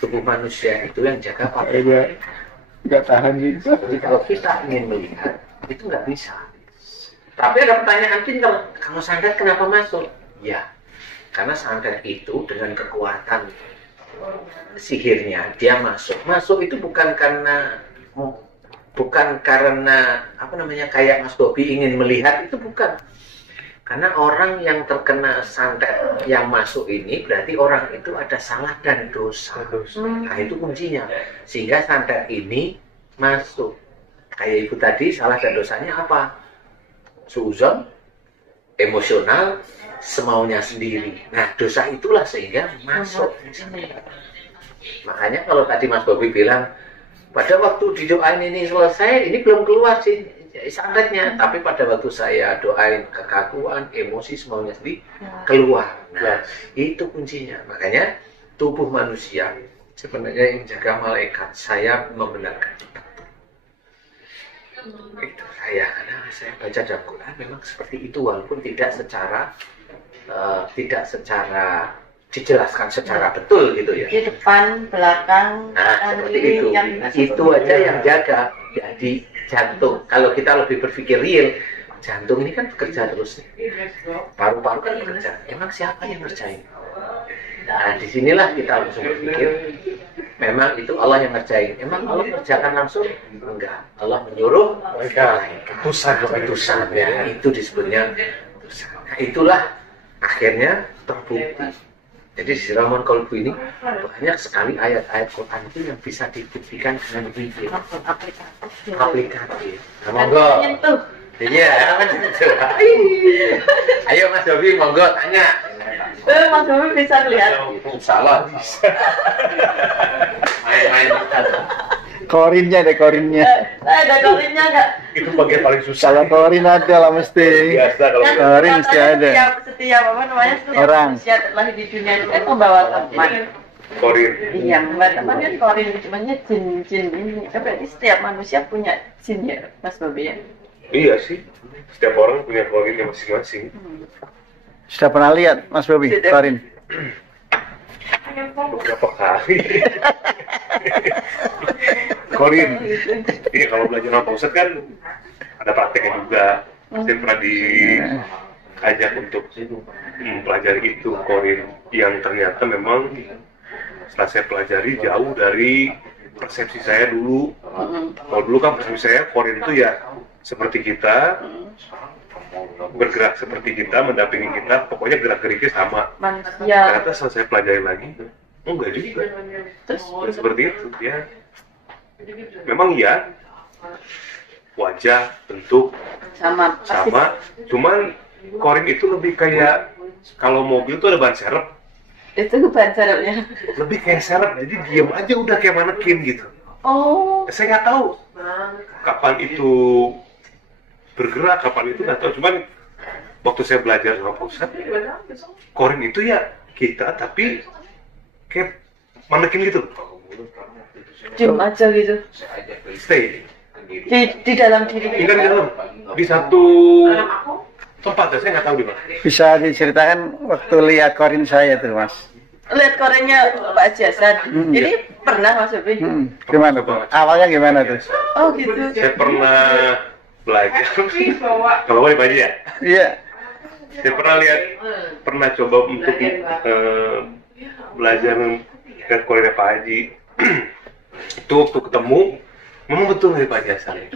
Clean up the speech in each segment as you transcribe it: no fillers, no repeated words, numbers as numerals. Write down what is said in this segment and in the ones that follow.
tubuh manusia itu yang jaga papa. Nggak tahan sih. Jadi kalau kita ingin melihat, itu nggak bisa. Tapi ada pertanyaan pintar, kalau santet kenapa masuk? Ya, karena santet itu dengan kekuatan sihirnya dia masuk. Masuk itu bukan karena apa namanya kayak Mas Bobi ingin melihat, itu bukan. Karena orang yang terkena santet yang masuk ini berarti orang itu ada salah dan dosa. Nah itu kuncinya. Sehingga santet ini masuk. Kayak ibu tadi, salah dan dosanya apa? Suuzon, emosional, semaunya sendiri. Nah dosa itulah sehingga masuk. Makanya kalau tadi Mas Bobi bilang, pada waktu didoain ini selesai, ini belum keluar sih santetnya, tapi pada waktu saya doain kekaguan, emosi semaunya sendiri keluar. Nah, itu kuncinya. Makanya tubuh manusia sebenarnya yang jaga malaikat. Saya membenarkan itu karena saya baca dalam Quran memang seperti itu, walaupun tidak secara dijelaskan secara betul gitu ya. Di depan, belakang, seperti itu. Itu aja yang jaga. Jadi jantung. Kalau kita lebih berpikir real, jantung ini kan bekerja terus. Paru-paru kan bekerja. Emang siapa yang ngerjain? Nah, disinilah kita langsung berpikir, memang itu Allah yang ngerjain. Emang Allah kerjakan langsung? Enggak. Allah menyuruh utusan ya. Itu disebutnya utusan. Nah, itulah akhirnya terbukti. Jadi di Siraman Kolbu ini banyak sekali ayat-ayat Quran itu yang bisa dibuktikan dengan real, aplikatif. Monggo. Iya, menyentuh. Ayo Mas Bobi, monggo tanya. Mas Bobi bisa lihat. Salah bisa. Main-main. Korinnya deh, korinnya. Ada korinnya nggak? Itu bagian paling susah. Kalau korin ada lah mesti. Biasa kalau korin mesti ada. Setiap apa namanya? Orang. Setiap lahir di dunia itu kan membawa teman. korin. Iya, membawa teman kan korin, cumannya jin-jin ini. Kan berarti setiap manusia punya jin ya, Mas Bobi ya? Iya sih. Setiap orang punya korinnya masing-masing. Sudah pernah lihat Mas Bobi korin? Beberapa kali. Korin. Iya, kalau belajar sama pusat kan ada prakteknya juga. Saya pernah diajak untuk mempelajari itu korin yang ternyata memang setelah saya pelajari jauh dari persepsi saya dulu. Kalau dulu kan persepsi saya korin itu ya seperti kita, bergerak seperti kita, mendampingi kita, pokoknya gerak-geriknya sama. Manusia. Ternyata setelah saya pelajari lagi, enggak juga. Terus Seperti itu ya. Memang iya, wajah, bentuk sama. cuman korin itu lebih kayak kalau mobil tuh ada ban serep, Itu ban serepnya. lebih kayak serep, jadi diam aja udah kayak manekin gitu. Oh. Saya nggak tahu kapan itu bergerak, kapan itu nggak tahu. Cuman waktu saya belajar sama pusat, korin itu ya kita tapi kayak manekin gitu. Diam aja gitu. Stay. Di dalam diri kita. Tinggal di dalam, di satu tempat, saya nggak tahu di mana. Bisa diceritakan waktu lihat korin saya tuh Mas? Lihat korennya Pak Jasan. Ini pernah Mas Bobi? Gimana tuh? Awalnya gimana tuh? Oh gitu. Saya pernah belajar. Kalau boleh Pak Haji ya? Iya. Saya pernah coba untuk belajar lihat korinnya Pak Haji. Itu waktu ketemu, memang betul dari Pak Jasan.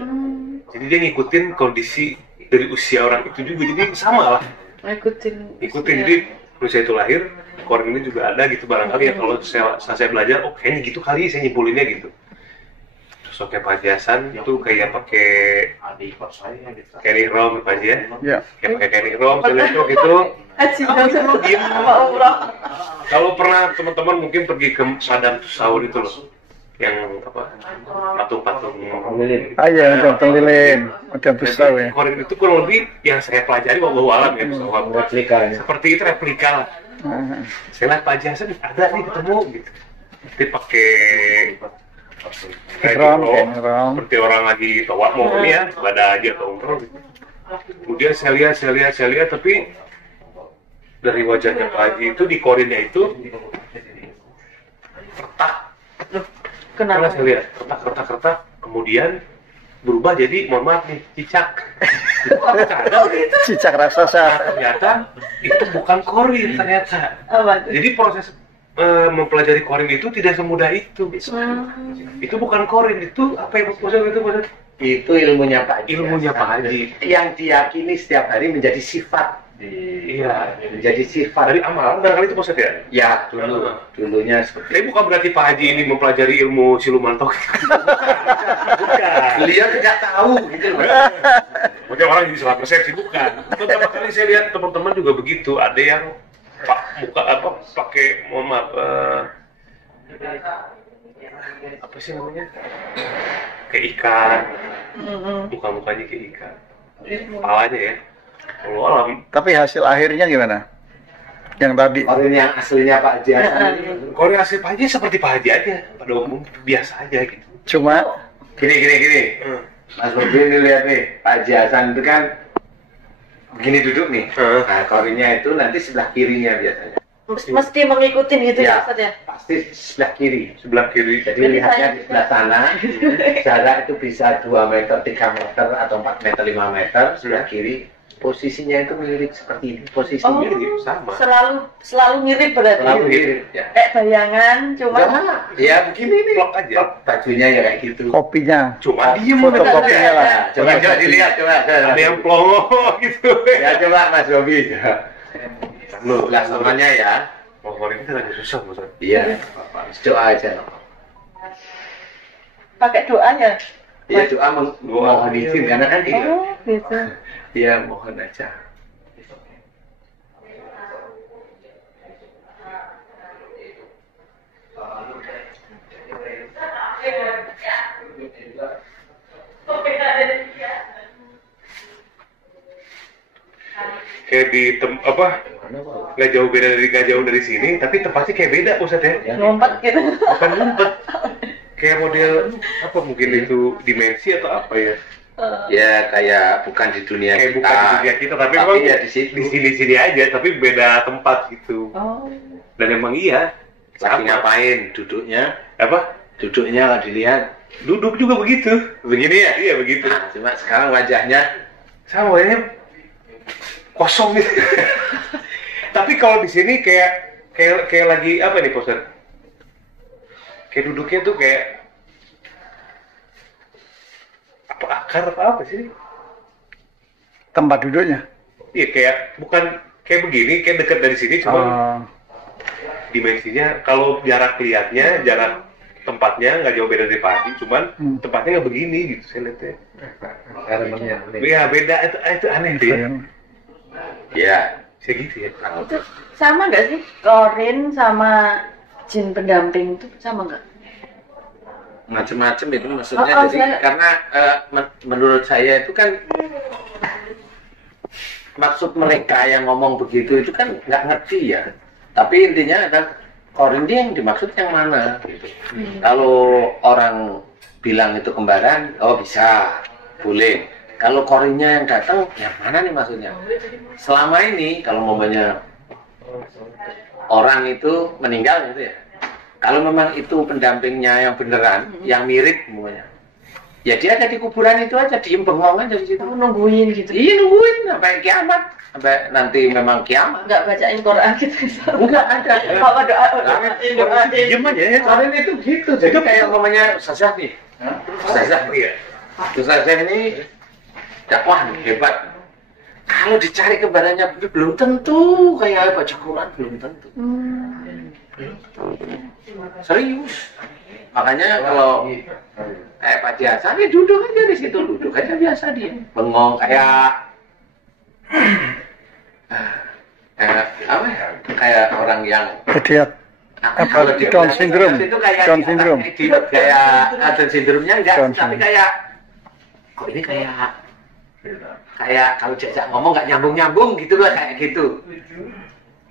Jadi dia ngikutin kondisi dari usia orang itu juga, jadi sama lah. Ikutin. Jadi manusia itu lahir, korin ini juga ada gitu barangkali ya. Kalau saya belajar, oh kayaknya gitu kali, saya nyimpulinnya gitu. Terus oke Pak Jasan itu kayak pakai Kenny Rom Pak Haji ya? Iya. Kayak pakai Kenny Rom, saya lihat gitu. Haji langsung Diam. umrah. Kalau pernah teman-teman mungkin pergi ke Madam Tussauds itu loh, yang apa, patung-patung Iya, patung lilin. Ada besar ya. korin itu kurang lebih yang saya pelajari wallahu alam ya, Replika. seperti itu replika lah. Saya lihat Pak Jason ada nih ketemu gitu, dia pakai Ihram, seperti orang lagi tawaf mau ini ya, ibadah haji atau umroh gitu. Kemudian saya lihat tapi dari wajahnya Pak Haji itu di korinnya itu retak Kenapa? Karena saya lihat retak, kemudian berubah jadi, mohon maaf nih, cicak. Cicak raksasa. Nah, ternyata itu bukan korin ternyata. Apa tuh? Jadi proses mempelajari korin itu tidak semudah itu. Itu bukan korin, itu apa yang maksudnya itu maksudnya? Itu ilmunya Pak Haji. Ilmunya Pak Haji. Yang diyakini setiap hari menjadi sifat. Iya. Menjadi sifat. Dari amalan barangkali itu maksudnya. Ya, dulunya seperti Tapi bukan berarti Pak Haji ini mempelajari ilmu siluman toh. Bukan. beliau tidak tahu gitu loh. Maksudnya orang jadi salah persepsi, bukan. Beberapa kali saya lihat teman-teman juga begitu. Ada yang pakai, mohon maaf, apa sih namanya? Kayak ikan. Muka-mukanya kayak ikan. Kepalanya ya. Allah alam. Tapi hasil akhirnya gimana? Yang tadi. Korin yang aslinya Pak Haji Hasan. Koreasi Pak Haji seperti Pak Haji aja, pada umum biasa aja gitu. Cuma Gini. Mas Bobi ini lihat nih, Pak Haji Hasan itu kan begini duduk nih. Nah, korinnya itu nanti sebelah kirinya biasanya. Mesti mengikuti gitu ya, Ustaz ya? Pasti sebelah kiri. Sebelah kiri. Jadi lihatnya di sebelah sana, jarak itu bisa 2 meter, 3 meter, atau 4 meter, 5 meter. Sebelah kiri, posisinya itu mirip seperti ini. Posisinya mirip, sama. Selalu mirip berarti. Selalu mirip. Ya. Bayangan, cuma Ya begini nih. Blok aja. Bajunya ya kayak gitu. kopinya. Cuma diem Fotokopinya lah. Coba dilihat, coba. Ada yang plongo gitu. Ya coba Mas Bobi. Loh, Sebelah sananya ya. mau korin itu lagi susah Mas. Iya. Doa aja. pakai doa ya. Iya, doa mohon izin karena kan dia. Oh, gitu. Iya, mohon aja. Kayak di nggak jauh dari sini, tapi tempatnya kayak beda Ustaz ya. Lompat gitu. Bukan ngumpet. Kayak model apa mungkin itu dimensi atau apa ya? Ya kayak bukan di dunia Kayak kita. bukan di dunia kita, tapi Tapi memang ya di situ. di sini aja, tapi beda tempat gitu. Oh. Dan emang iya. Lagi Sama. ngapain duduknya? Apa? Duduknya kalau dilihat Duduk juga begitu. begini ya? Iya begitu. Nah, cuma sekarang wajahnya Sama ya. Kosong gitu. Tapi kalau di sini kayak lagi apa nih poster? Kayak duduknya tuh kayak apa akar apa sih? Tempat duduknya. Iya kayak bukan kayak begini, kayak dekat dari sini cuma dimensinya kalau jarak lihatnya, jarak tempatnya nggak jauh beda dari padi, cuman tempatnya nggak begini gitu saya lihatnya. Iya beda itu aneh deh. ya. Saya gitu ya. Itu sama nggak sih korin sama jin pendamping itu sama nggak? Macam-macam itu maksudnya. Oh, jadi karena menurut saya itu kan maksud mereka yang ngomong begitu itu kan nggak ngerti ya. Tapi intinya ada korin yang dimaksud yang mana gitu. Kalau orang bilang itu kembaran, oh bisa, boleh. Kalau korinnya yang datang, yang mana nih maksudnya? Selama ini kalau momennya orang itu meninggal gitu ya. Kalau memang itu pendampingnya yang beneran, yang mirip semuanya. Ya dia ada di kuburan itu aja, diem bengong aja di situ. Nungguin gitu. Iya nungguin sampai kiamat, sampai nanti memang kiamat. Nggak bacain Quran gitu. Enggak ada. Apa doa? Doain. Diem aja ya. Korin itu gitu, jadi kayak namanya Ustazah nih. Ustazah Iya. Ustazah ini dakwah nih, hebat. Kalau dicari kembarannya belum tentu kayak baca Quran, belum tentu. Serius. Makanya kalau kayak Pak Hasan ya duduk aja di situ, duduk aja biasa dia. Bengong kayak apa ya? Kayak orang yang Idiot. kalau dia Down bilang syndrome. itu kayak Down syndrome. Kayak Down syndrome-nya enggak, Down tapi syndrome. kayak kok ini kayak kalau diajak ngomong nggak nyambung gitu lah, kayak gitu.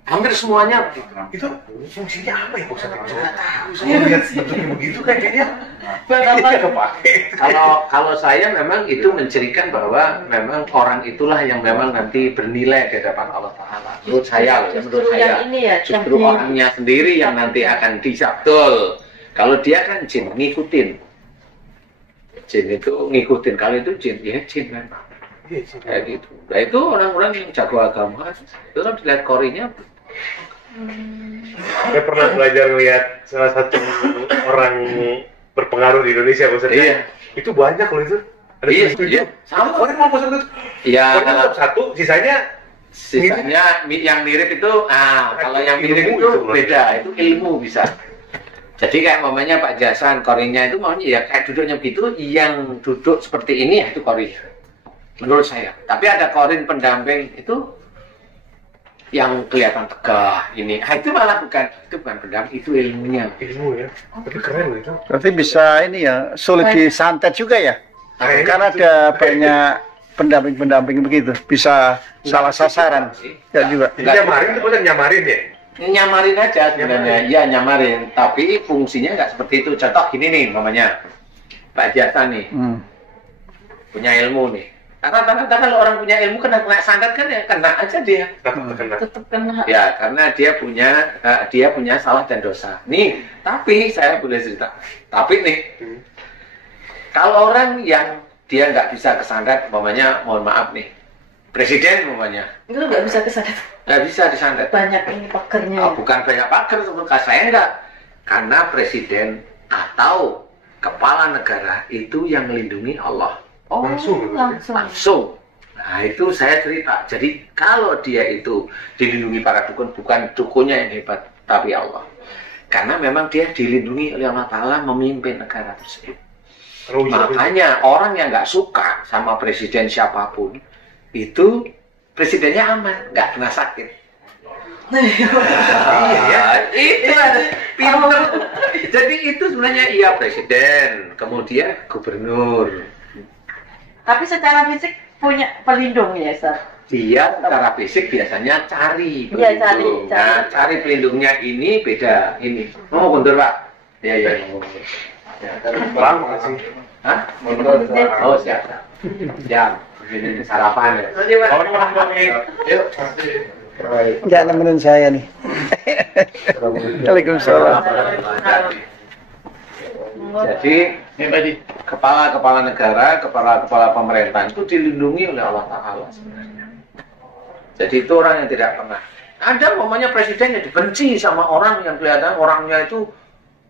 Hampir semuanya begitu. Itu fungsinya apa ya Ustaz? Nggak tahu. Saya lihat bentuknya begitu kayaknya. Kalau saya memang itu mencirikan bahwa memang orang itulah yang memang nanti bernilai di hadapan Allah Taala. Menurut saya, Justru yang ini ya, justru orangnya sendiri yang nanti akan disabdul. Kalau dia kan jin, ngikutin. Jin itu ngikutin, kalau itu jin, ya jin kan. Kayak gitu. Nah itu orang-orang yang jago agama, itu kan dilihat korinya. Saya pernah belajar melihat salah satu orang berpengaruh di Indonesia, Ustaz. Iya. Itu banyak loh itu. Ada Iya, 7. iya. Sama. Orang mau Ustaz itu. Iya. Orang tetap satu, sisanya Yang mirip itu, kalau yang mirip Ilmu itu itu, beda, itu ilmu bisa. Jadi kayak momennya Pak Jasan, korinya itu maunya ya kayak duduknya gitu, yang duduk seperti ini ya itu korinya. Menurut saya. Tapi ada korin pendamping itu yang kelihatan tegah ini. Itu malah bukan pendamping, itu ilmunya. ilmu ya. Tapi keren loh itu. Berarti bisa ini ya, sulit disantet juga ya? Kayaknya Karena ada banyak pendamping-pendamping begitu, bisa salah sasaran. Ya juga. Jadi nyamarin itu bukan nyamarin ya? Nyamarin aja sebenarnya, iya nyamarin. Tapi fungsinya nggak seperti itu. Contoh gini nih, mamanya Pak Jasan nih, punya ilmu nih. Rata-rata kalau orang punya ilmu kena santet kan ya kena aja dia. Tetap kena. Ya karena dia punya salah dan dosa. Nih, tapi saya boleh cerita. Tapi nih, kalau orang yang dia nggak bisa kesantet, mamanya mohon maaf nih, presiden mamanya Itu nggak bisa kesantet. nggak bisa disantet. Banyak ini pagernya. Bukan banyak pakar, sebenarnya saya enggak. Karena presiden atau kepala negara itu yang melindungi Allah. Oh, Langsung. Langsung. Nah itu saya cerita. Jadi kalau dia itu dilindungi para dukun, bukan dukunnya yang hebat, tapi Allah. Karena memang dia dilindungi oleh Allah Ta'ala memimpin negara tersebut. Makanya orang yang nggak suka sama presiden siapapun, itu presidennya aman, nggak kena sakit. Iya ya, itu ada pinter. Jadi itu sebenarnya iya presiden, kemudian gubernur. Tapi secara fisik punya pelindung ya, Ustaz? Dia secara fisik biasanya cari Iya, pelindung. cari. Nah, cari pelindungnya ini beda. Ini. Oh, mundur Pak. Iya, iya. Lama sih. Hah? Mundur. Oh, siap. Jam. Ini sarapan ya. Yuk. Jangan nemenin saya nih. Waalaikumsalam. Jadi kepala negara, kepala pemerintah itu dilindungi oleh Allah Ta'ala sebenarnya. Jadi itu orang yang tidak pernah. Ada momennya presiden yang dibenci sama orang yang kelihatan orangnya itu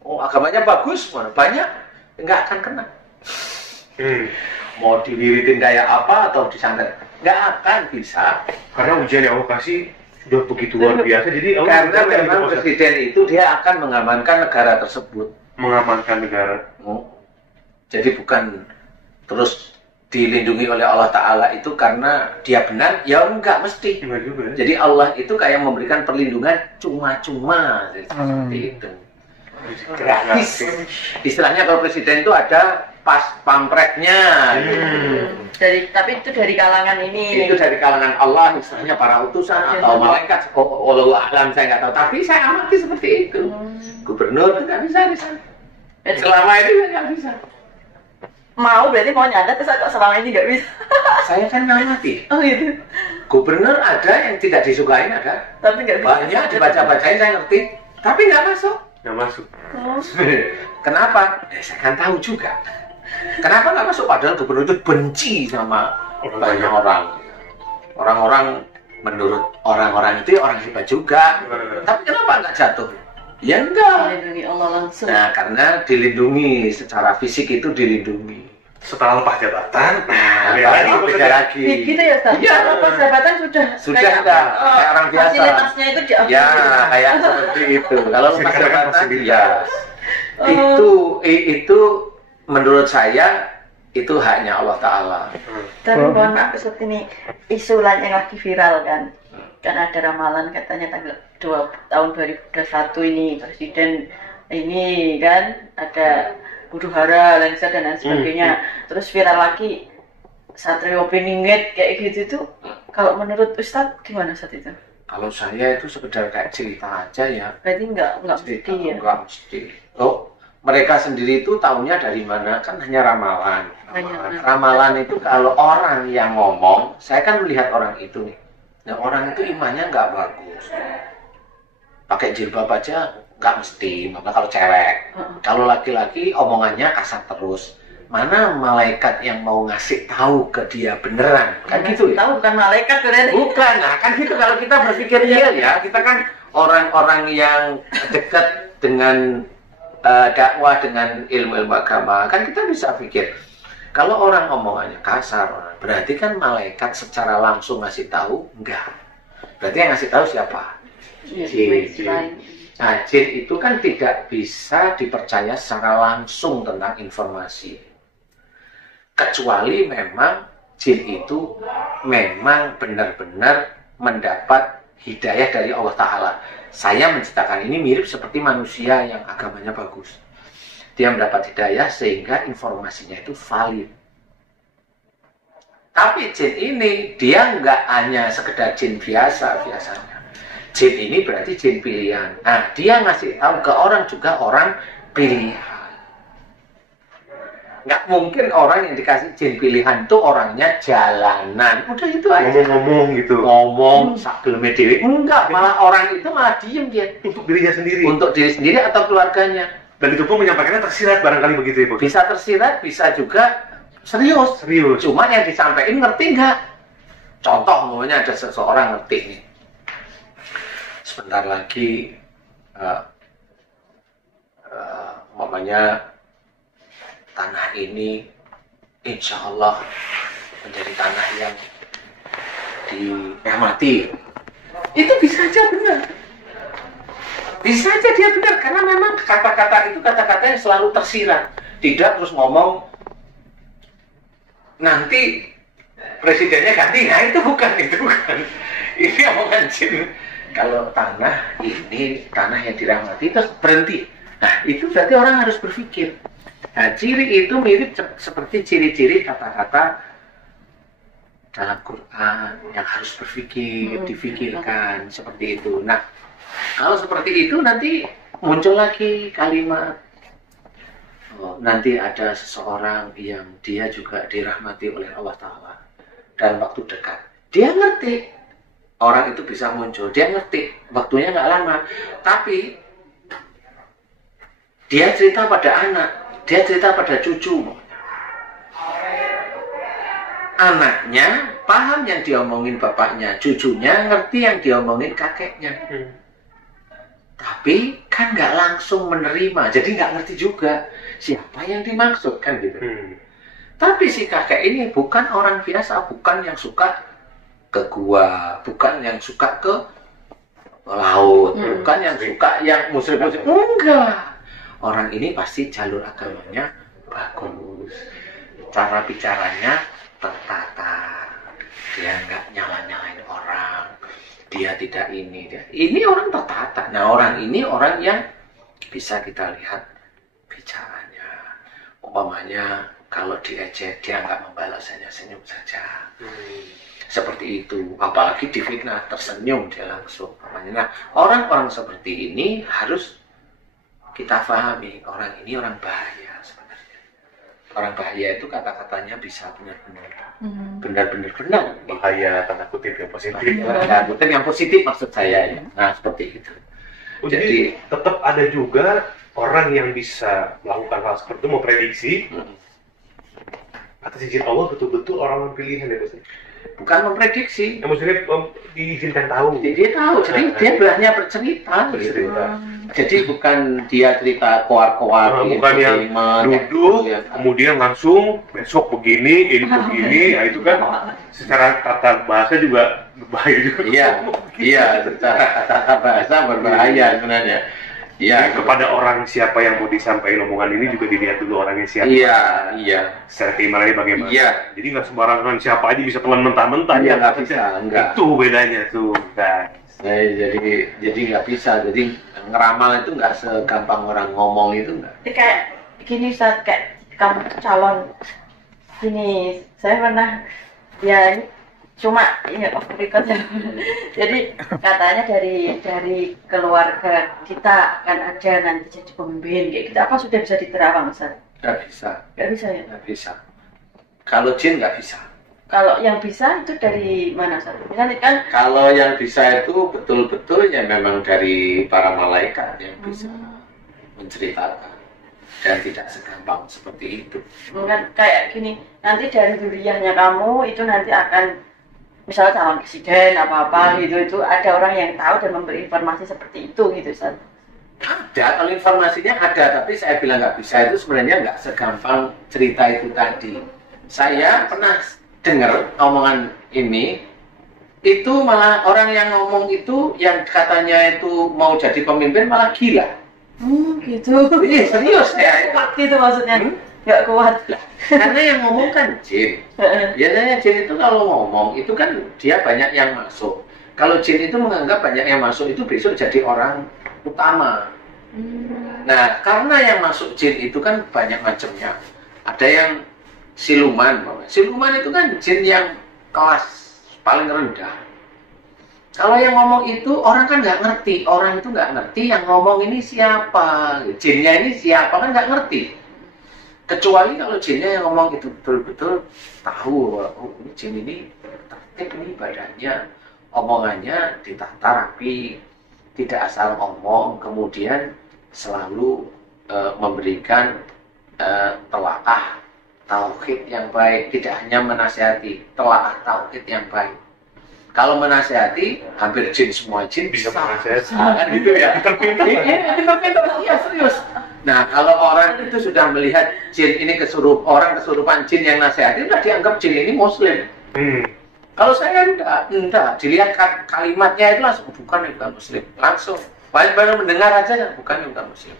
agamanya bagus, banyak nggak akan kena. Mau diwiritin kayak apa atau disantet, nggak akan bisa. Karena ujian yang Allah kasih sudah begitu luar biasa. Jadi Karena memang presiden itu dia akan mengamankan negara tersebut. mengamankan negara. Jadi bukan terus dilindungi oleh Allah Ta'ala itu karena dia benar, ya enggak mesti. Enggak juga ya. Jadi Allah itu kayak memberikan perlindungan cuma-cuma seperti itu. Gratis. Istilahnya kalau presiden itu ada pas pampretnya. Tapi itu dari kalangan ini. Itu dari kalangan Allah, istilahnya para utusan atau malaikat. Wallahu a'lam, saya nggak tahu. Tapi saya amati seperti itu. Gubernur itu nggak bisa di sana. Selama ini nggak bisa. Mau berarti mau nyantet terus kok selama ini nggak bisa. Saya kan ngamati. Oh gitu. Gubernur ada yang tidak disukain ada. Tapi nggak bisa. Banyak dibaca-bacain saya ngerti. Tapi nggak masuk. Nggak masuk. Kenapa? Saya kan tahu juga. Kenapa nggak masuk? Padahal gubernur itu benci sama banyak orang. Orang-orang menurut orang-orang itu orang hebat juga. Tapi kenapa nggak jatuh? Ya enggak. Melindungi Allah langsung. Nah, karena dilindungi secara fisik itu dilindungi. Setelah lepas jabatan, Beda lagi. Gitu ya, Ustaz? Iya. Lepas jabatan sudah Sudah kayak orang biasa. Fasilitasnya itu diambil. Ya, kayak seperti itu. Kalau lepas jabatan, ya. Itu menurut saya itu haknya Allah Ta'ala. Tapi mohon maaf, Ustaz, ini isu lain yang lagi viral kan. Kan ada ramalan katanya tanggal 2 tahun 2021 ini presiden ini kan ada huru hara, lengser dan lain sebagainya. Terus viral lagi Satrio Beningit kayak gitu tuh. Kalau menurut Ustadz gimana saat itu? Kalau saya itu sekedar kayak cerita aja ya. Berarti nggak mesti ya? Nggak mesti. Mereka sendiri itu taunya dari mana? Kan hanya ramalan. Ramalan itu kalau orang yang ngomong, saya kan melihat orang itu nih. Nah, orang itu imannya nggak bagus. Pakai jilbab aja nggak mesti, maka kalau cewek. Kalau laki-laki omongannya kasar terus. Mana malaikat yang mau ngasih tahu ke dia beneran? Kan gitu ya? Tahu bukan malaikat berarti. Bukan, nah kan gitu kalau kita berpikir real ya, kita kan orang-orang yang dekat dengan dakwah, dengan ilmu-ilmu agama, kan kita bisa pikir kalau orang omongannya kasar, berarti kan malaikat secara langsung ngasih tahu? Enggak. Berarti yang ngasih tahu siapa? Jin. Nah, jin itu kan tidak bisa dipercaya secara langsung tentang informasi. Kecuali memang jin itu memang benar-benar mendapat hidayah dari Allah Ta'ala. Saya menciptakan ini mirip seperti manusia yang agamanya bagus. Dia mendapat hidayah sehingga informasinya itu valid. Tapi jin ini, dia nggak hanya sekedar jin biasa biasanya. Jin ini berarti jin pilihan. Nah, dia ngasih tahu ke orang juga orang pilihan. Nggak mungkin orang yang dikasih jin pilihan itu orangnya jalanan. Udah itu aja. Ngomong-ngomong gitu. Ngomong sageleme dhewe. Enggak, malah orang itu malah diem dia. Untuk dirinya sendiri. Untuk diri sendiri atau keluarganya. Dan itu pun menyampaikannya tersirat barangkali begitu ya, Bu? Bisa tersirat, bisa juga serius. Serius. Cuma yang disampaikan ngerti nggak? Contoh, namanya ada seseorang ngerti nih. Sebentar lagi, namanya tanah ini, insya Allah menjadi tanah yang dirahmati. Itu bisa aja benar. Bisa aja dia benar, karena memang kata-kata itu kata-kata yang selalu tersirat. Tidak terus ngomong, nanti presidennya ganti. Nah itu bukan. Ini omongan jin. Kalau tanah ini, tanah yang dirahmati, terus berhenti. Nah itu berarti orang harus berpikir. Nah ciri itu mirip seperti ciri-ciri kata-kata dalam Quran yang harus berpikir, difikirkan, seperti itu. Nah kalau seperti itu nanti muncul lagi kalimat, nanti ada seseorang yang dia juga dirahmati oleh Allah Ta'ala dalam waktu dekat. Dia ngerti, orang itu bisa muncul, dia ngerti, waktunya nggak lama. Tapi dia cerita pada anak, dia cerita pada cucu. Anaknya paham yang diomongin bapaknya, cucunya ngerti yang diomongin kakeknya. Tapi kan nggak langsung menerima, jadi nggak ngerti juga siapa yang dimaksud kan gitu. Tapi si kakek ini bukan orang biasa, bukan yang suka ke gua, bukan yang suka ke laut, bukan yang suka yang musrik-musrik. Enggak. Orang ini pasti jalur agamanya bagus, cara bicaranya tertata, dia nggak nyala-nyalain orang. Dia tidak ini orang tertata. Nah orang ini orang yang bisa kita lihat bicaranya. Umpamanya kalau diejek dia nggak membalas, hanya senyum saja. Seperti itu. Apalagi difitnah tersenyum dia langsung. Nah orang-orang seperti ini harus kita pahami. Orang ini orang bahaya sebenarnya. Orang bahaya itu kata-katanya bisa benar-benar benar Bahaya tanda kutip yang positif. Tanda kutip yang positif maksud saya ya. Nah seperti itu. Jadi tetap ada juga orang yang bisa melakukan hal seperti itu, memprediksi atas izin Allah betul-betul orang pilihan ya, Bos. Bukan memprediksi. Maksudnya diizinkan tahu. Dia tahu, jadi dia hanya bercerita. Jadi bukan dia cerita koar-koar. Bukan yang duduk, kemudian langsung besok begini, ini begini. Nah itu kan secara tata bahasa juga berbahaya juga. Iya, secara tata bahasa berbahaya sebenarnya. Ya, kepada orang siapa yang mau disampaikan omongan ini juga dilihat dulu orangnya siapa. Iya. Secara keimanannya bagaimana. Iya. Jadi nggak sembarangan siapa aja bisa telan mentah-mentah. Iya, nggak bisa. Enggak. Itu bedanya tuh, guys. Jadi nggak bisa. Jadi ngeramal itu nggak segampang orang ngomong itu nggak. Kayak gini saat kayak kamu calon gini, saya pernah ya cuma ya off record ya. Jadi katanya dari keluarga kita akan ada nanti jadi pemimpin kayak gitu. Apa sudah bisa diterawang, Ustaz? Nggak bisa. Nggak bisa ya? Nggak bisa. Kalau jin nggak bisa. Kalau yang bisa itu dari mana Ustaz? Misalnya kan Kalau yang bisa itu betul-betul ya memang dari para malaikat yang bisa menceritakan, dan tidak segampang seperti itu. kan kayak gini, nanti dari zuriyahnya kamu itu nanti akan misalnya calon presiden apa-apa gitu, itu ada orang yang tahu dan memberi informasi seperti itu gitu Ustaz. Ada, kalau informasinya ada, tapi saya bilang nggak bisa itu sebenarnya nggak segampang cerita itu tadi. Saya pernah dengar omongan ini, itu malah orang yang ngomong itu, yang katanya itu mau jadi pemimpin malah gila. Gitu. Iya serius ya. Kuat gitu maksudnya. Nggak kuat. Karena yang ngomong kan jin. Biasanya jin itu kalau ngomong itu kan dia banyak yang masuk. Kalau jin itu menganggap banyak yang masuk itu besok jadi orang utama. Nah, karena yang masuk jin itu kan banyak macamnya. Ada yang siluman. Siluman itu kan jin yang kelas paling rendah. Kalau yang ngomong itu orang kan nggak ngerti. Orang itu nggak ngerti yang ngomong ini siapa. Jinnya ini siapa kan nggak ngerti. Kecuali kalau jinnya yang ngomong itu betul-betul tahu. Oh, ini jin ini tertib nih badannya. Omongannya ditata rapi. Tidak asal ngomong. Kemudian selalu memberikan telaah tauhid yang baik, tidak hanya menasihati, telaah tauhid yang baik. Kalau menasihati, hampir jin semua jin Bisa bisa menasihati. kan gitu ya. Pintar-pintar, iya serius. Nah, kalau orang itu sudah melihat jin ini orang kesurupan jin yang nasihati, sudah dianggap jin ini muslim. Kalau saya enggak, dilihat kalimatnya itu langsung bukan muslim, langsung. Baru mendengar aja bukan muslim.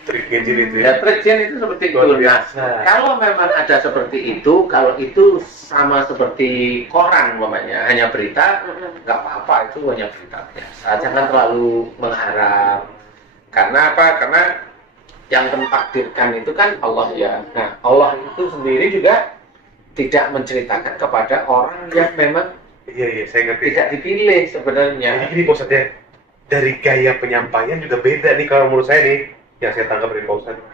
Triknya jin itu Ya, trik jin itu seperti itu. Luar Nah, biasa. kalau memang ada seperti itu, kalau itu sama seperti koran umpamanya, hanya berita, nggak apa-apa, itu hanya berita biasa. Jangan terlalu mengharap. Karena apa? Karena yang mentakdirkan itu kan Allah ya. Nah, Allah itu sendiri juga tidak menceritakan kepada orang yang memang Iya, saya ngerti. tidak dipilih sebenarnya. Jadi gini Pak Ustadz ya, dari gaya penyampaian juga beda nih kalau menurut saya nih, yang saya tangkap dari Pak Ustadz.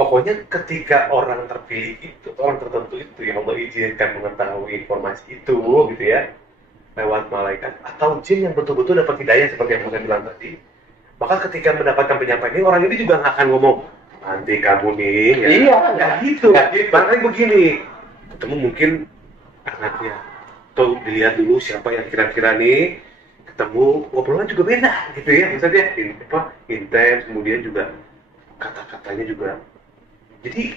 Pokoknya ketika orang terpilih itu, orang tertentu itu yang Allah izinkan mengetahui informasi itu gitu ya, lewat malaikat atau jin yang betul-betul dapat hidayah seperti yang saya bilang tadi, maka ketika mendapatkan penyampaian ini, orang ini juga nggak akan ngomong nanti kamu nih ya. Iya, nggak gitu. Bahkan begini, ketemu mungkin anaknya, atau dilihat dulu siapa yang kira-kira nih, ketemu ngobrolan juga beda gitu ya, misalnya intens, kemudian juga kata-katanya juga jadi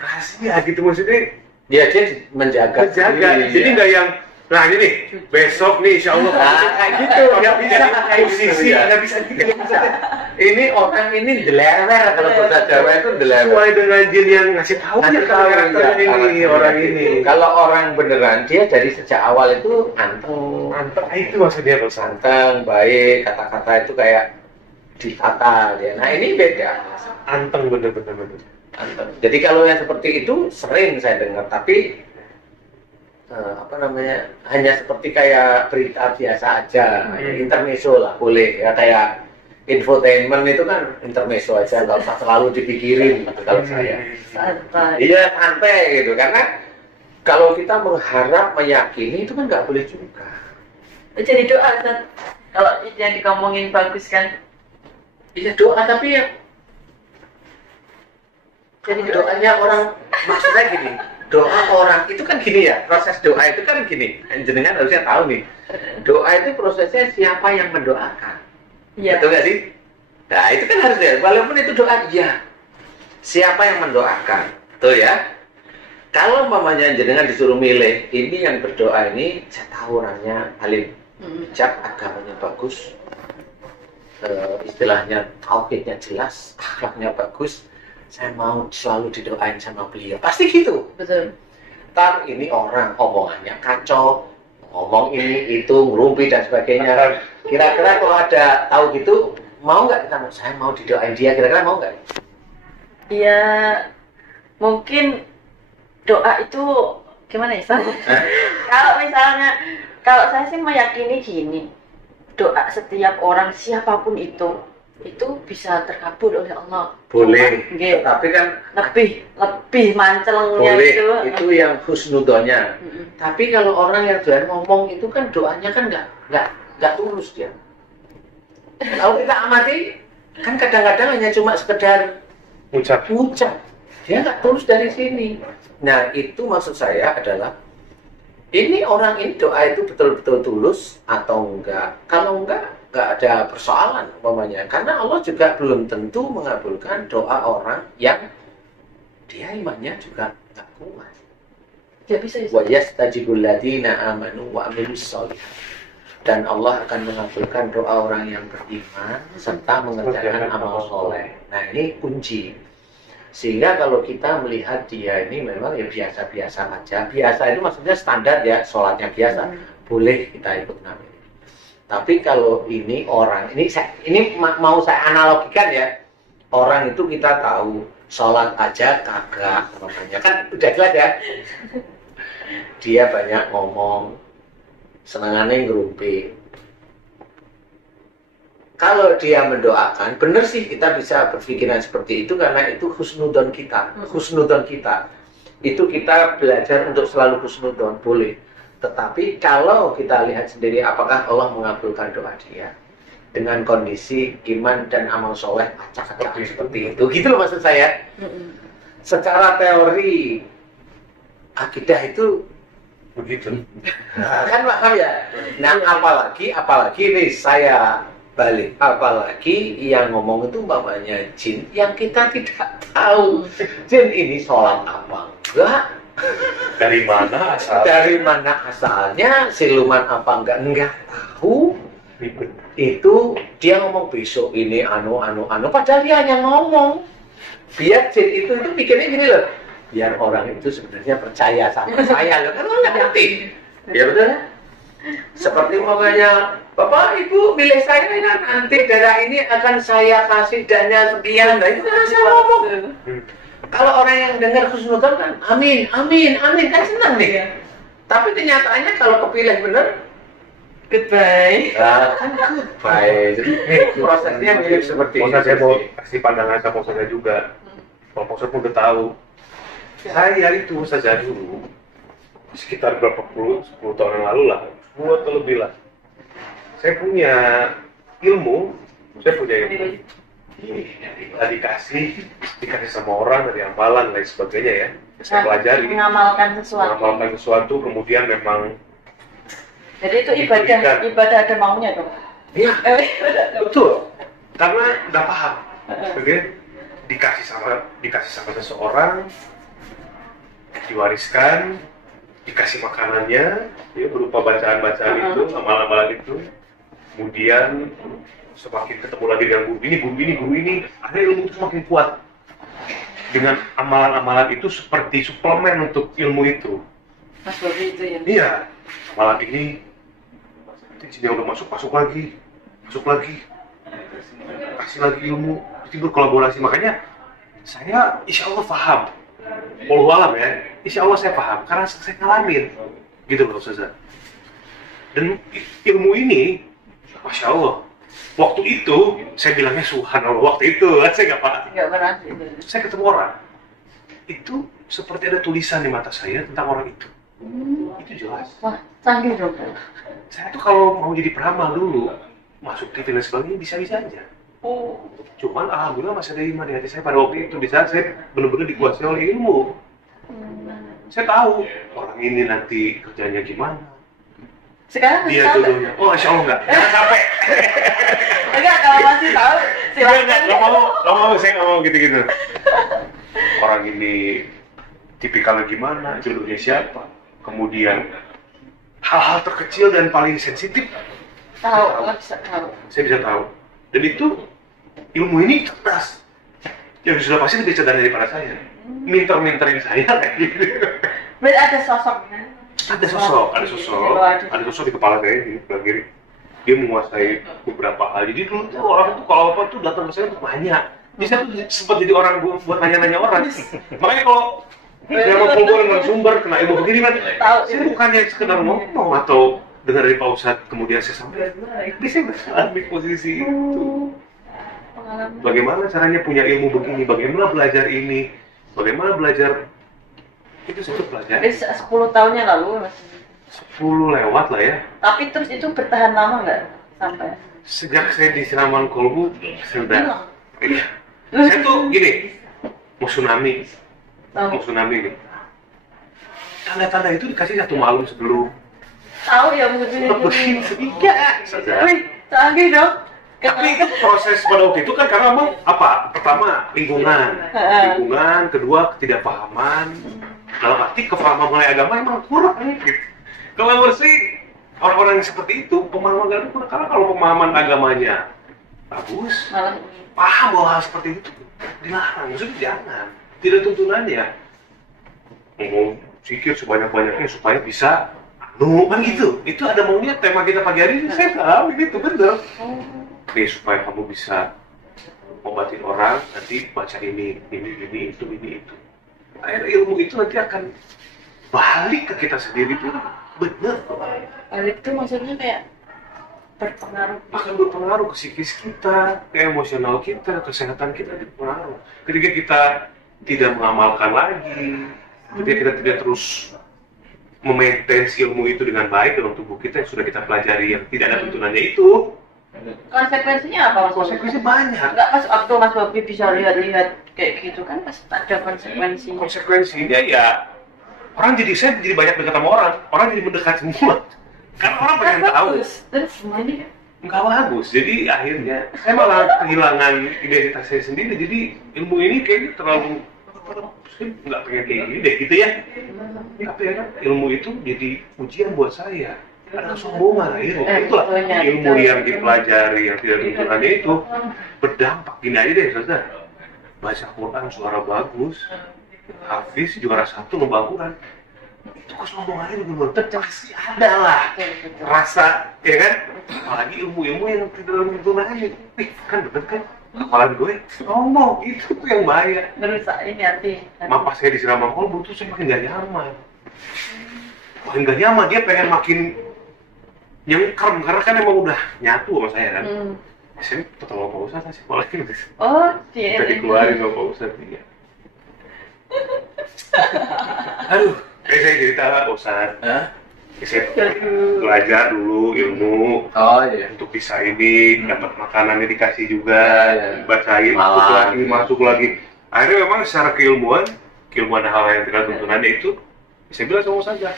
rahasia gitu maksudnya. Dia jin menjaga. Jadi nggak yang nah ini nih besok nih insya Allah kayak gitu, nggak bisa posisi nggak bisa gitu. Ini orang ini delewer, kalau bahasa Jawa itu delewer. Sesuai dengan jin yang ngasih tahu ya karakternya ini orang ini. Kalau orang beneran dia dari sejak awal itu anteng, Mantap, itu maksudnya Pak. anteng, baik, kata-kata itu kayak ditata dia. Nah ini beda. Anteng bener-bener. Anteng. Jadi kalau yang seperti itu sering saya dengar, tapi hanya seperti kayak berita biasa aja, intermezzo lah boleh ya, kayak infotainment itu kan intermezzo aja, nggak usah terlalu dipikirin gitu kalau saya. Santai. Iya santai gitu, karena kalau kita mengharap meyakini itu kan nggak boleh juga. Jadi doa Ustaz. Kalau yang dikomongin bagus kan. Iya doa, tapi ya jadi doanya orang, maksudnya gini, doa orang itu kan gini ya, proses doa itu kan gini, jenengan harusnya tahu nih, doa itu prosesnya siapa yang mendoakan. Iya. Betul nggak sih? Nah itu kan harus ya, walaupun itu doa, iya. Siapa yang mendoakan? Tuh ya. Kalau mamanya jenengan disuruh milih, ini yang berdoa ini, saya tahu orangnya alim, bijak, agamanya bagus, istilahnya tauhidnya jelas, akhlaknya bagus, saya mau selalu didoain sama beliau. Pasti gitu. Betul. Ntar ini orang omongannya kacau, ngomong ini itu ngerumpi dan sebagainya. Kira-kira kalau ada tahu gitu, mau nggak kita? Saya mau didoain dia, kira-kira mau nggak? Ya mungkin doa itu gimana ya? Kalau misalnya, kalau saya sih meyakini gini, doa setiap orang siapapun itu itu bisa terkabul oleh Allah. Boleh, Nggih. tapi kan lebih mancelengnya boleh, itu. itu yang husnudzonnya. Tapi kalau orang yang doyan ngomong itu kan doanya kan nggak tulus dia. Kalau kita amati, kan kadang-kadang hanya cuma sekedar Ucap. dia nggak tulus dari sini. Nah, itu maksud saya adalah ini orang ini doa itu betul-betul tulus atau enggak. Kalau enggak ada persoalan umpamanya. Karena Allah juga belum tentu mengabulkan doa orang yang dia imannya juga nggak kuat. Ya bisa. Wa yastajibul ladzina amanu wa amilus sholihat. Dan Allah akan mengabulkan doa orang yang beriman serta mengerjakan amal soleh. Nah, ini kunci. Sehingga kalau kita melihat dia ini memang ya biasa-biasa aja. Biasa itu maksudnya standar ya, sholatnya biasa. Boleh kita ikut nabi. Tapi kalau ini orang, ini mau saya analogikan ya. Orang itu kita tahu sholat aja kagak, namanya kan udah jelas ya. Dia banyak ngomong, senengannya ngerumpi. Kalau dia mendoakan, benar sih kita bisa berpikiran seperti itu karena itu husnudon kita. Husnudon kita. Itu kita belajar untuk selalu husnudon, boleh. Tetapi kalau kita lihat sendiri apakah Allah mengabulkan doa dia dengan kondisi iman dan amal soleh acak-acak seperti itu. Gitu loh maksud saya. Secara teori akidah itu Begitu. kan paham ya. Nah, apalagi nih saya balik, apalagi yang ngomong itu umpamanya jin yang kita tidak tahu jin ini sholat apa enggak, Dari mana asal? dari mana asalnya, siluman apa enggak tahu. Itu dia ngomong besok ini anu padahal dia hanya ngomong biar jin itu mikirnya gini loh, biar orang itu sebenarnya percaya sama saya loh, kan lo nggak ngerti ya betul. Seperti umpamanya Bapak Ibu milih saya ini nanti darah ini akan saya kasih dana sekian. Nah itu kan saya ngomong. Kalau orang yang dengar husnudzon kan amin kan senang nih. Tapi kenyataannya kalau kepilih bener Goodbye. kan goodbye. Jadi prosesnya mirip seperti itu. Saya mau kasih pandangan sama saya juga. Kalau Ustaz udah tahu, saya itu saja dulu sekitar berapa 10 tahun yang lalu lah, 10 atau lebih lah. Saya punya ilmu. Dikasih sama orang dari amalan dan lain sebagainya ya. Saya pelajari. Mengamalkan sesuatu, kemudian memang. Jadi itu ibadah ada maunya dong. Iya, betul. Karena udah paham, oke? Dikasih sama seseorang, diwariskan, dikasih makanannya, ya, berupa bacaan-bacaan itu, amalan-amalan itu. Kemudian semakin ketemu lagi dengan guru ini, ada ilmu itu semakin kuat. Dengan amalan-amalan itu seperti suplemen untuk ilmu itu. Mas Bobi itu ya? Iya, amalan ini nanti dia udah masuk lagi, kasih lagi ilmu, itu berkolaborasi. Makanya saya insya Allah paham, wallahu alam ya, insya Allah saya paham karena saya ngalamin, gitu loh Ustazah. Dan ilmu ini, masya Allah, waktu itu saya bilangnya subhanallah, waktu itu saya nggak pernah. Saya ketemu orang, itu seperti ada tulisan di mata saya tentang orang itu. Itu jelas. Wah, canggih dong. Saya tuh kalau mau jadi peramal dulu, masuk TV dan sebagainya bisa-bisa aja. Cuman alhamdulillah masih ada iman di hati saya pada waktu itu. Di saat saya benar-benar dikuasai oleh ilmu. Saya tahu orang ini nanti kerjanya gimana. Sekarang Dia tahu dulunya. Oh, insya Allah enggak. Jangan sampai. enggak, kalau masih tahu silakan. Nggak mau, saya nggak mau gitu-gitu. Orang ini tipikalnya gimana, jodohnya siapa, kemudian hal-hal terkecil dan paling sensitif Bisa tahu. saya bisa tahu. Dan itu ilmu ini cerdas, yang sudah pasti lebih cerdas daripada saya. Minterin saya kayak gitu. Berarti ada sosoknya. Ada sosok di kepala saya di sebelah kiri. Dia menguasai beberapa hal. Jadi dulu tuh orang tuh kalau apa tuh datang ke saya untuk nanya. Jadi saya tuh sempat jadi orang buat nanya-nanya orang. Makanya kalau saya mau kumpul sumber kena ilmu begini kan, saya bukannya sekedar ngomong atau dengar dari Pak Ustadz kemudian saya sampaikan. Bisa nggak ambil posisi itu? Bagaimana caranya punya ilmu begini, bagaimana belajar ini, bagaimana belajar itu saya pelajari. Dari 10 tahunnya lalu Mas. 10 lewat lah ya. Tapi terus itu bertahan lama nggak sampai? Sejak saya di Senaman Kolbu, saya udah Hilang. iya. Saya tuh gini, mau tsunami nih. Tanda-tanda itu dikasih 1 malam sebelum. Tahu ya mungkin. Iya, saja. Wih, canggih dong. Tapi itu proses pada waktu itu kan karena memang apa? Pertama lingkungan, kedua ketidakpahaman. Dalam arti kepahaman mengenai agama emang kurang. Gitu. Kalau bersih orang-orang yang seperti itu pemahaman agama kurang. Karena kalau pemahaman agamanya bagus, Malah paham bahwa hal seperti itu dilarang, maksudnya jangan. Tidak tuntunannya. Ngomong zikir sebanyak-banyaknya supaya bisa kan gitu. Itu ada maunya tema kita pagi hari ini saya tahu itu benar. Nih supaya kamu bisa ngobatin orang, nanti baca ini, itu. Akhirnya ilmu itu nanti akan balik ke kita sendiri tuh bener. balik itu maksudnya kayak berpengaruh. Akan berpengaruh ke psikis kita, ke emosional kita, kesehatan kita berpengaruh. Ketika kita tidak mengamalkan lagi, ketika kita tidak terus memaintain ilmu itu dengan baik dalam tubuh kita yang sudah kita pelajari yang tidak ada tuntunannya itu. Konsekuensinya apa Mas? Konsekuensinya banyak. Enggak pas waktu Mas Bobi bisa lihat-lihat kayak gitu kan pasti ada konsekuensi. Konsekuensinya ya orang saya jadi banyak dekat sama orang jadi mendekat semua. Karena orang pengen tahu. Terus semuanya Nggak bagus. Jadi akhirnya saya malah kehilangan identitas saya sendiri. Jadi ilmu ini kayaknya terlalu saya nggak pengen kayak gini deh gitu ya. Tapi ya, ilmu itu jadi ujian buat saya. Ada kesombongan akhirnya. Itulah ilmu yang dipelajari yang tidak tuntunannya itu berdampak. Gini aja deh, saudara. Baca Quran suara bagus, Hafiz juara 1 lomba Quran. Itu kesombongannya benar. Pasti ada lah rasa, ya kan? Apalagi ilmu-ilmu yang tidak tuntunannya. Kan bener kan? Apalagi gue sombong, itu tuh yang bahaya. merusak ini hati. Mapas saya disiram kolbu tuh saya makin gak nyaman. Makin gak nyaman, dia pengen makin nyengkrem karena kan emang udah nyatu sama saya kan. Saya tetap sama Pak Ustadz sih malah ini. Oh, iya. Udah dikeluarin sama Pak Ustadz ya. Aduh, kayak saya cerita Pak Ustadz. Saya belajar dulu ilmu. Oh iya. Untuk bisa ini dapat makanannya dikasih juga, bacain masuk lagi. Akhirnya memang secara keilmuan hal yang tidak tuntunannya itu, saya bilang sama saja.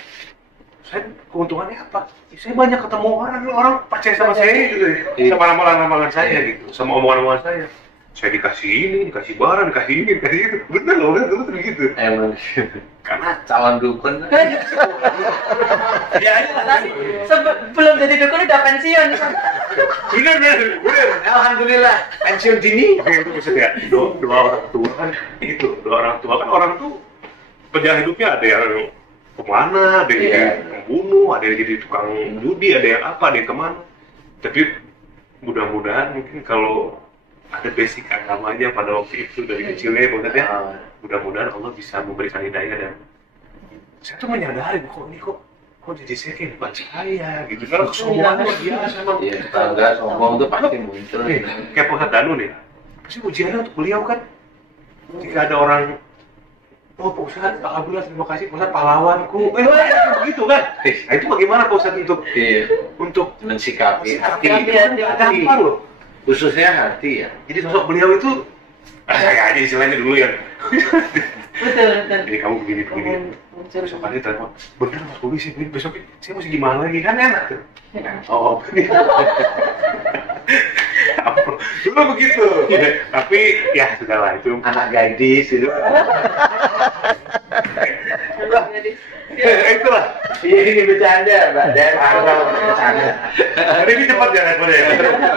Saya keuntungannya apa? Saya banyak ketemu orang percaya sama saya gitu ya, sama ramalan-ramalan saya gitu, sama omongan-omongan saya. Saya dikasih ini, dikasih barang, dikasih ini, dikasih itu. Bener loh, betul gitu. Emang karena calon dukun. Ya aja tadi sebelum jadi dukun udah pensiun. Bener. Alhamdulillah pensiun dini. Itu maksudnya dua orang tua kan itu, orang tuh perjalanan hidupnya ada yang kemana, ada yang jadi pembunuh, ada yang jadi tukang judi, ada yang apa, ada yang kemana. Tapi mudah-mudahan mungkin kalau ada basic agamanya pada waktu itu dari kecilnya, maksudnya mudah-mudahan Allah bisa memberikan hidayah dan saya tuh menyadari kok jadi saya kayak percaya gitu karena kesombongan biasa emang. Iya, tangga sombong tuh pasti muncul. Kayak Pak Ustadz Danu nih, pasti ujiannya untuk beliau kan. Jika ada orang, oh Pak Ustadz, alhamdulillah terima kasih Pak Ustadz pahlawanku, begitu kan. Nah itu bagaimana Pak Ustadz untuk mensikapi hati. Gampang loh. Khususnya hati ya. Jadi sosok beliau itu, saya aja istilahnya dulu yang Betul. jadi kamu begini. Besok hari telepon, bener Mas Bobi sih, besok saya mesti gimana lagi, kan enak tuh. Oh, begitu. Dulu begitu. Tapi ya sudahlah itu. Anak gadis itu. Itulah. Iya ini bercanda, Mbak. Dan bercanda. Hari ini cepat ya responnya.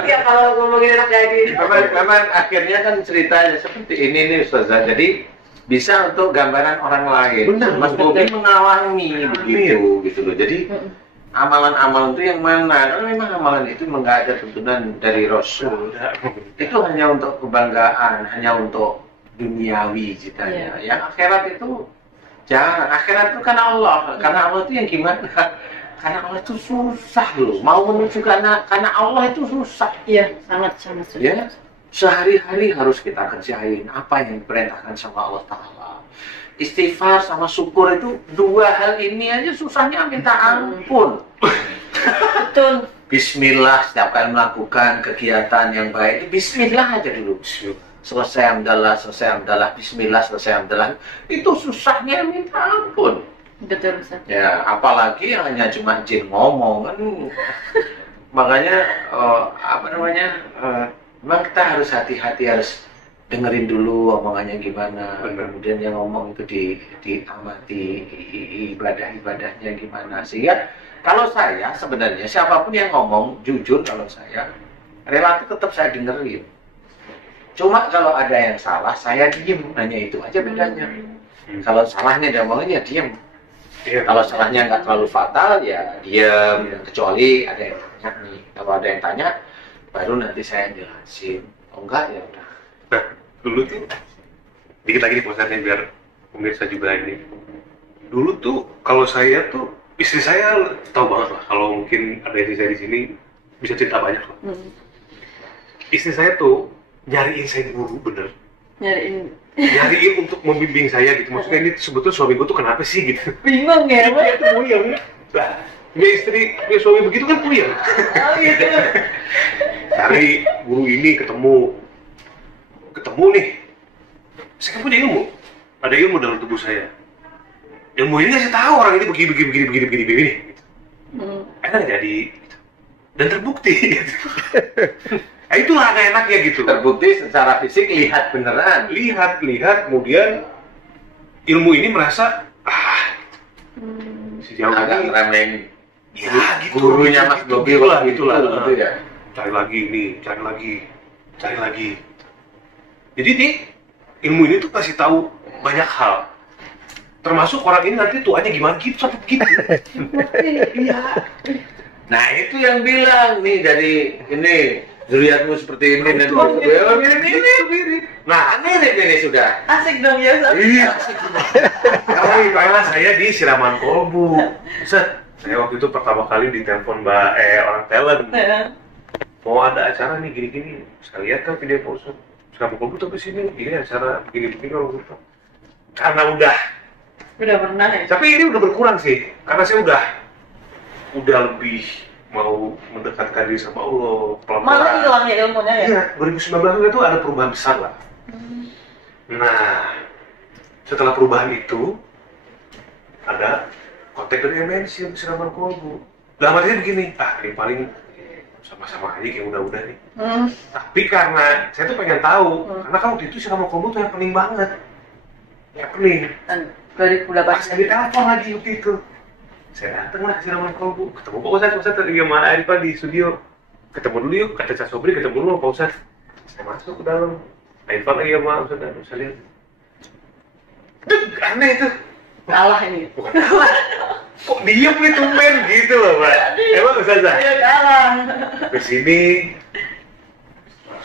Ya kalau ngomongin anak gadis. Memang akhirnya kan ceritanya seperti ini nih Ustazah. Jadi bisa untuk gambaran orang lain. Benar, Mas Bobi mengalami begitu gitu loh. Jadi amalan-amalan itu yang mana? Karena memang amalan itu nggak ada tuntunan dari Rasul. Itu hanya untuk kebanggaan, hanya untuk duniawi ceritanya. Yang akhirat itu jangan. Akhirat itu karena Allah. Karena Allah itu yang gimana? Karena Allah itu susah loh. Mau menuju karena Allah itu susah. Iya, sangat susah. Ya, Sehari-hari harus kita kerjain apa yang diperintahkan sama Allah Ta'ala. Istighfar sama syukur itu dua hal ini aja susahnya minta ampun. Betul. Bismillah setiap kali melakukan kegiatan yang baik, bismillah aja dulu. Selesai hamdalah, bismillah, selesai hamdalah. Itu susahnya minta ampun. Betul, Ustaz. Ya, apalagi hanya cuma jin ngomong kan. Makanya memang kita harus hati-hati, harus dengerin dulu omongannya gimana. Kemudian yang ngomong itu diamati ibadahnya gimana. Sehingga kalau saya sebenarnya siapapun yang ngomong jujur, kalau saya relatif tetap saya dengerin. Cuma kalau ada yang salah saya diem, hanya itu aja bedanya. Kalau salahnya dia ngomongin ya diem. Kalau salahnya nggak terlalu fatal ya diem. Kecuali ada yang tanya nih. Kalau ada yang tanya baru nanti saya jelasin. Oh enggak ya udah. Nah, dulu tuh dikit lagi nih prosesnya biar pemirsa juga ini. Dulu tuh kalau saya tuh istri saya tahu banget lah, kalau mungkin ada istri saya di sini bisa cerita banyak lah. Istri saya tuh nyariin saya guru bener. Nyariin untuk membimbing saya gitu. Maksudnya ini sebetulnya suami gue tuh kenapa sih gitu. Bingung ya, Pak? Dia tuh puyeng. Nah, dia suami begitu kan puyeng. Oh gitu. Cari guru ini ketemu nih. Saya kan punya ilmu. Ada ilmu dalam tubuh saya. Ilmu ini ngasih tahu orang ini begini. Enak jadi. Dan terbukti. Nah, itulah enaknya gitu. Terbukti secara fisik, lihat beneran. Lihat, kemudian ilmu ini merasa sejauh Agak ini remeng. ya gitu. Gurunya Mas Bobi gitulah. gitu ya. Cari lagi. Jadi nih ilmu ini tuh kasih tahu banyak hal. Termasuk orang ini nanti tuanya gimana gitu sampai begitu. Iya. Nah itu yang bilang nih dari ini zuriatmu seperti ini dan mirip. Nah mirip sudah. Asik dong ya, Ustaz. Iya. Karena saya di Siraman Kolbu. Set, saya waktu itu pertama kali ditelepon orang talent. Mau ada acara nih gini-gini. Saya lihat kan video Pak Ustaz. Siraman Kolbu tuh kesini. Ini acara begini-begini orang gitu. Karena udah pernah ya. Tapi ini udah berkurang sih. Karena saya udah lebih mau mendekatkan diri sama Allah. Malah hilang ya ilmunya ya. Iya, 2019 itu ada perubahan besar lah. Nah, setelah perubahan itu ada kontak dari MNC untuk Siraman Kolbu. Dalam artinya begini, ini paling sama-sama aja kayak udah nih. Tapi karena saya tuh pengen tahu, karena kan waktu itu Siraman Kolbu tuh yang pening banget. Yang pening. Dan 2018 pas ditelepon lagi waktu itu. Saya datang lah ke Siraman Kolbu, ketemu Pak Ustadz tadi sama Arifah di studio. Ketemu dulu yuk, kata Cak Sobri, ketemu dulu Pak Ustadz. Saya masuk ke dalam, Arifah lagi sama Ustadz, saya lihat. Aneh itu. kalah ini. Bukan kalah. Kok diem itu men gitu loh Pak. Emang Ustazah? Iya kalah. Ke sini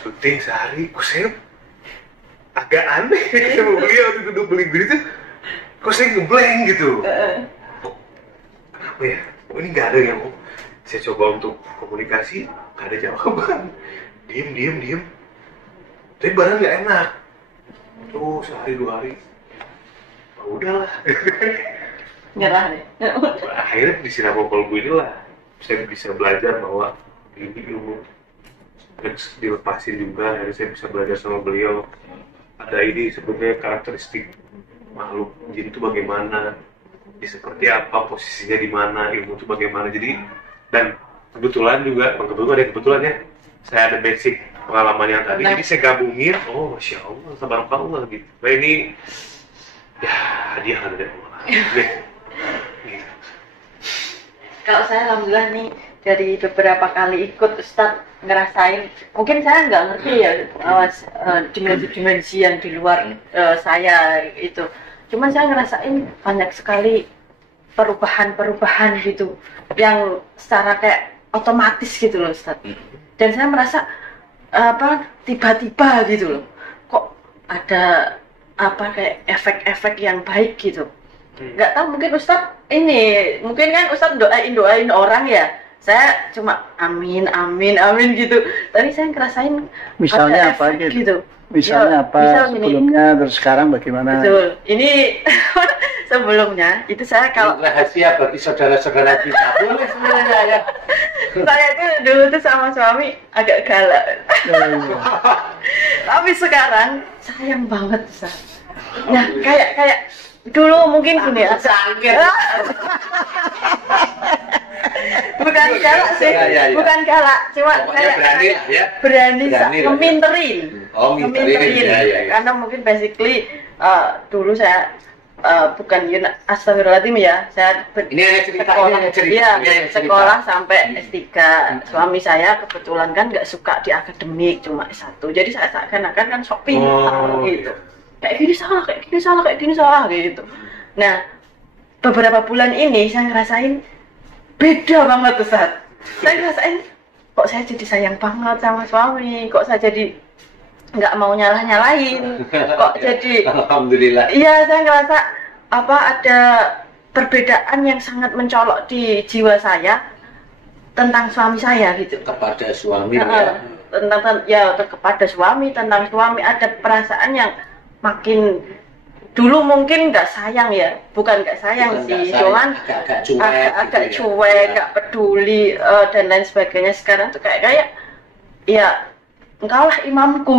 syuting sehari, kok saya agak aneh ketemu beliau waktu duduk beli-beli tuh. Kok saya ngeblank gitu. Kenapa ya? Oh, ini nggak ada yang mau. Saya coba untuk komunikasi, nggak ada jawaban. Diem. Tapi barang nggak enak. Tuh sehari 2 hari. Oh, udahlah. Nyerah deh. Akhirnya di Siraman Kolbu inilah saya bisa belajar bahwa ini ilmu dilepasin juga. Akhirnya saya bisa belajar sama beliau. Ada ini sebenarnya karakteristik makhluk jin itu bagaimana, seperti apa, posisinya di mana, ilmu itu bagaimana. Jadi dan kebetulan juga, kebetulan ya, saya ada basic pengalaman yang tadi, jadi saya gabungin. Oh masya Allah, tabarakallah gitu. Nah ini ya hadiah dari Allah. Gitu. Kalau saya alhamdulillah nih dari beberapa kali ikut Ustadz ngerasain, mungkin saya nggak ngerti ya dimensi-dimensi yang di luar saya itu. Cuman saya ngerasain banyak sekali perubahan gitu yang secara kayak otomatis gitu loh Ustadz. Dan saya merasa tiba-tiba gitu loh, kok ada kayak efek-efek yang baik gitu. Nggak tahu, mungkin Ustadz mungkin kan Ustadz doain orang ya, saya cuma amin amin amin gitu, tapi saya ngerasain Misalnya ada apa efek gitu? gitu. Misalnya Ya, apa misal gini. sebelumnya, terus sekarang bagaimana? Betul, ini sebelumnya itu saya kalau rahasia bagi saudara-saudara kita. Boleh sebenarnya ya. saya itu dulu tuh sama suami agak galak, tapi sekarang sayang banget Ustaz. Nah kayak dulu mungkin gini ya, bukan galak sih, Ya. bukan galak, cuma Pokoknya kayak berani lah ya. berani Berani lah ya. meminterin. Oh, minterin. Ya. Karena mungkin basically dulu saya bukan astagfirullahaladzim ya, saya Ini hanya cerita, sekolah, ini hanya cerita. iya, Ini hanya cerita. sekolah sampai S3. Suami saya kebetulan kan nggak suka di akademik, cuma S1. Jadi saya seakan-akan kan sok pintar gitu. Kayak gini salah, kayak gini salah, kayak gini salah gitu. Nah, beberapa bulan ini saya ngerasain beda banget Ustaz. Saya ngerasain kok saya jadi sayang banget sama suami, kok saya jadi nggak mau nyalah-nyalahin, kok jadi Alhamdulillah. iya, saya ngerasa ada perbedaan yang sangat mencolok di jiwa saya tentang suami saya gitu. Kepada suami Nah, kepada suami, tentang suami ada perasaan yang makin dulu mungkin nggak sayang ya, bukan nggak sayang Bukan sih, nggak sayang, cuman agak cuek, agak gitu ya. cuek, Ya. nggak peduli dan lain sebagainya. Sekarang tuh kayak ya engkaulah imamku.